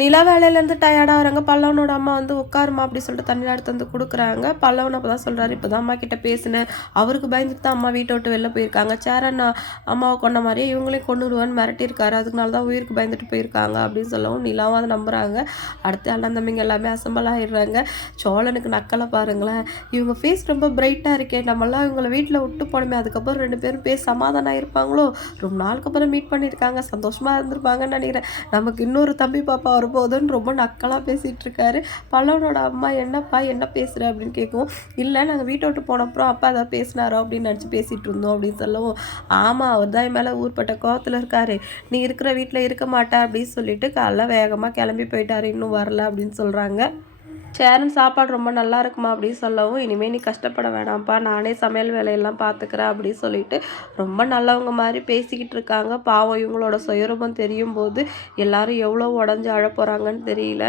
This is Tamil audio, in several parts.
நிலா வேலையிலேருந்து டயர்டாக வராங்க பல்லவனோட அம்மா வந்து உட்காருமா அப்படி சொல்லிட்டு தண்ணி எடுத்து வந்து கொடுக்குறாங்க. பல்லவன் அப்போ தான் சொல்கிறாரு இப்போ தான் அம்மா கிட்டே பேசினேன். அவருக்கு பயந்துட்டு தான் அம்மா வீட்டை விட்டு வெளில போயிருக்காங்க. சேரன் அம்மாவை கொண்ட மாதிரியே இவங்களையும் கொண்டுடுவான்னு மிரட்டியிருக்காரு. அதுக்குனால தான் உயிருக்கு பயந்துட்டு போயிருக்காங்க அப்படின்னு சொல்லவும் நிலாவும் அதை நம்புகிறாங்க அடுத்து அண்ணன் தம்பிங்க எல்லாமே அசம்பல் ஆயிடுறாங்க. சோழனுக்கு நக்கலை பாருங்களேன். இவங்க ஃபேஸ் ரொம்ப பிரைட்டாக இருக்கே. நம்மளாம் இவங்களை வீட்டில் விட்டு போனோமே. அதுக்கப்புறம் ரெண்டு பேரும் பேச சமாதானம் ஆயிருப்பாங்களோ? ரொம்ப நாளுக்கு அப்புறம் மீட் பண்ணியிருக்காங்க. சந்தோஷமாக இருந்திருப்பாங்கன்னு நினைக்கிறேன். நமக்கு இன்னொரு தம்பி பாப்பா வரும்போதுன்னு ரொம்ப நக்கலாக பேசிகிட்டு இருக்காரு பல்லவனோட அம்மா என்னப்பா என்ன பேசுகிற அப்படின்னு கேட்கும் இல்லை நாங்கள் வீட்டை விட்டு போன அப்புறம் அப்பா ஏதாவது பேசினாரோ? அப்படின்னு நினச்சி பேசிகிட்டு இருந்தோம் அப்படின்னு சொல்லவும். ஆமாம் அவர் தான் என் மேலே ஊர்பட்ட கோவத்தில் இருக்காரு. நீ இருக்கிற வீட்டில் இருக்க மாட்டா அப்படின்னு சொல்லிட்டு காலைல வேகமாக கிளம்பி போயிட்டாரு. இன்னும் வரல அப்படின்னு சொல்கிறாங்க சேரன் சாப்பாடு ரொம்ப நல்லா இருக்குமா அப்படின்னு சொல்லவும் இனிமேல் நீ கஷ்டப்பட வேணாம்ப்பா நானே சமையல் வேலையெல்லாம் பார்த்துக்கிறேன் அப்படின்னு சொல்லிட்டு ரொம்ப நல்லவங்க மாதிரி பேசிக்கிட்டு இருக்காங்க. பாவம் இவங்களோட சுயரூபம் தெரியும் போது எல்லாரும் எவ்வளோ உடஞ்சி அழ போகிறாங்கன்னு தெரியல.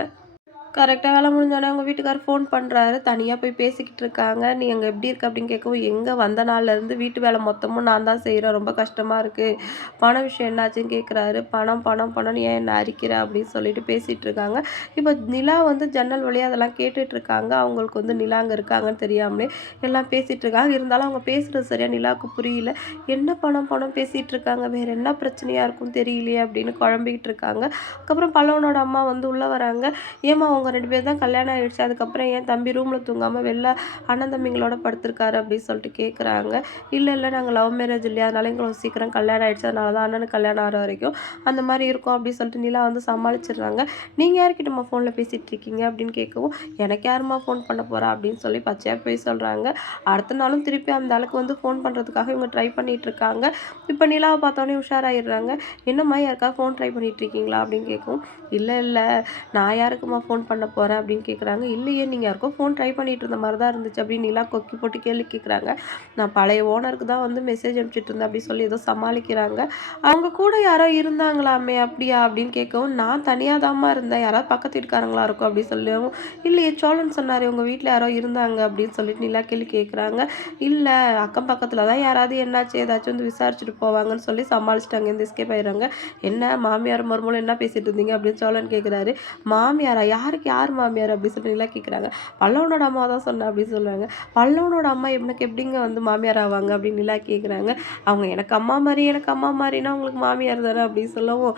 கரெக்டாக வேலை முடிஞ்சோடனே அவங்க வீட்டுக்கார் ஃபோன் பண்ணுறாரு தனியாக போய் பேசிக்கிட்டு இருக்காங்க. நீ அங்கே எப்படி இருக்க அப்படின்னு கேட்கவும் எங்கே வந்த நாள்லேருந்து வீட்டு வேலை மொத்தமும் நான் தான் செய்கிறேன் ரொம்ப கஷ்டமாக இருக்குது பண விஷயம் என்னாச்சுன்னு கேட்குறாரு பணம் பணம் பணம் ஏன் என்ன அரிக்கிற அப்படின்னு சொல்லிட்டு பேசிகிட்டு இருக்காங்க. இப்போ நிலா வந்து ஜன்னல் வழியாக அதெல்லாம் கேட்டுட்டு இருக்காங்க. அவங்களுக்கு வந்து நிலா அங்கே இருக்காங்கன்னு தெரியாமலே எல்லாம் பேசிகிட்டு இருக்காங்க. இருந்தாலும் அவங்க பேசுகிறது சரியாக நிலாவுக்கு புரியல. என்ன பணம் பணம் பேசிகிட்டு இருக்காங்க? வேறு என்ன பிரச்சனையாக இருக்கும் தெரியலையே அப்படின்னு குழம்பிக்கிட்டு இருக்காங்க. அதுக்கப்புறம் பல்லவனோட அம்மா வந்து உள்ளே வராங்க. ஏமா அவங்க ரெண்டு பேர் தான் கல்யாணம் ஆகிடுச்சு அதுக்கப்புறம் ஏன் தம்பி ரூமில் தூங்காமல் வெளில அண்ணன் தம்பிங்களோட படுத்திருக்காரு அப்படின்னு சொல்லிட்டு கேட்குறாங்க இல்லை இல்லை நாங்கள் லவ் மேரேஜ் இல்லையா? அதனால எங்களுக்கு சீக்கிரம் கல்யாணம் ஆகிடுச்சு அதனால தான் அண்ணனுக்கு கல்யாணம் ஆகிற வரைக்கும் அந்த மாதிரி இருக்கும் அப்படின்னு சொல்லிட்டு நிலா வந்து சமாளிச்சிடுறாங்க. நீங்கள் யார்கிட்டம்மா ஃபோனில் பேசிகிட்டு இருக்கீங்க அப்படின்னு கேட்கவும் எனக்கு யாரும்மா ஃபோன் பண்ண போகிறா அப்படின்னு சொல்லி பச்சையாக போய் சொல்கிறாங்க அடுத்த நாளும் திருப்பி அந்த அளவுக்கு வந்து ஃபோன் பண்ணுறதுக்காக இவங்க ட்ரை பண்ணிகிட்டு இருக்காங்க. இப்போ நிலாவை பார்த்தோன்னே உஷாராயிடுறாங்க. என்னம்மா யாருக்கா ஃபோன் ட்ரை பண்ணிகிட்டு இருக்கீங்களா அப்படின்னு கேட்கும் இல்லை இல்லை நான் யாருக்குமா ஃபோன் பண்ண போகிறேன் அப்படின்னு கேட்குறாங்க இல்லையே நீங்கள் யாருக்கோ ஃபோன் ட்ரை பண்ணிட்டு இருந்த மாதிரி தான் இருந்துச்சு அப்படின்னு நிலா கொக்கி போட்டு கேள்வி கேட்குறாங்க நான் பழைய ஓனருக்கு தான் வந்து மெசேஜ் அனுப்பிச்சிட்டு இருந்தேன் அப்படி சொல்லி ஏதோ சமாளிக்கிறாங்க. அவங்க கூட யாரோ இருந்தாங்களாமே அப்படியா அப்படின்னு கேட்கவும் நான் தனியாக தாம்மா இருந்தேன். யாராவது பக்கத்து வீட்டுக்காரங்களா இருக்கும் அப்படின்னு சொல்லவும் இல்லையே சோழன் சொன்னார் உங்கள் வீட்டில் யாரோ இருந்தாங்க அப்படின்னு சொல்லிட்டு நிலா கேள்வி கேட்குறாங்க இல்லை அக்கம் பக்கத்தில் தான் யாராவது என்னாச்சு? ஏதாச்சும் வந்து விசாரிச்சுட்டு போவாங்கன்னு சொல்லி சமாளிச்சிட்டாங்க. இந்த எஸ்கேப் ஆயிடுறாங்க. என்ன மாமியார் மருமகளும் என்ன பேசிட்டு இருந்தீங்க அப்படின்னு சோழன் கேட்குறாரு மாமியாரா? யாருக்கு யார் மாமியார் அப்படின்னு சொல்லி நிலா கேட்குறாங்க பல்லவனோட அம்மா தான் சொன்னேன் அப்படின்னு சொல்கிறாங்க பல்லவனோட அம்மா எனக்கு எப்படிங்க வந்து மாமியார் ஆவாங்க அப்படின்னு நிலா கேட்குறாங்க அவங்க எனக்கு அம்மா மாதிரி எனக்கு அம்மா மாதிரினா உங்களுக்கு மாமியார் தானே அப்படின்னு சொல்லவும்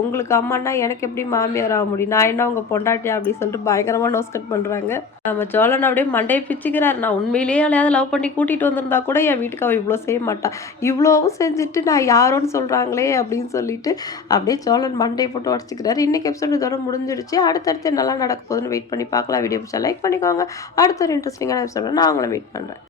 உங்களுக்கு அம்மானா எனக்கு எப்படி மாமியார் ஆக முடியும்? நான் என்ன உங்கள் பொண்டாட்டியா அப்படின்னு சொல்லிட்டு பயங்கரமாக நோஸ் கட் பண்ணுறாங்க நம்ம சோழன் அப்படியே மண்டையை பிச்சுக்கிறார். நான் உண்மையிலேயே அவளையாவது லவ் பண்ணி கூட்டிகிட்டு வந்திருந்தா கூட என் வீட்டுக்கு அவள் இவ்வளோ செய்ய மாட்டான் இவ்வளோவும் செஞ்சுட்டு நான் யாரோன்னு சொல்கிறாங்களே அப்படின்னு சொல்லிட்டு அப்படியே சோழன் மண்டையை போட்டு உடச்சிக்கிறாரு. இன்னைக்கு எபிசோட் இதோட முடிஞ்சிடுச்சு. அடுத்தடுத்து நல்லா நடக்க போகுதுன்னு வெயிட் பண்ணி பார்க்கலாம். வீடியோ பிடிச்சா லைக் பண்ணிக்கோங்க. அடுத்த ஒரு இன்ட்ரெஸ்டிங்கான எபிசோட நான் உங்களை வெயிட் பண்ணுறேன்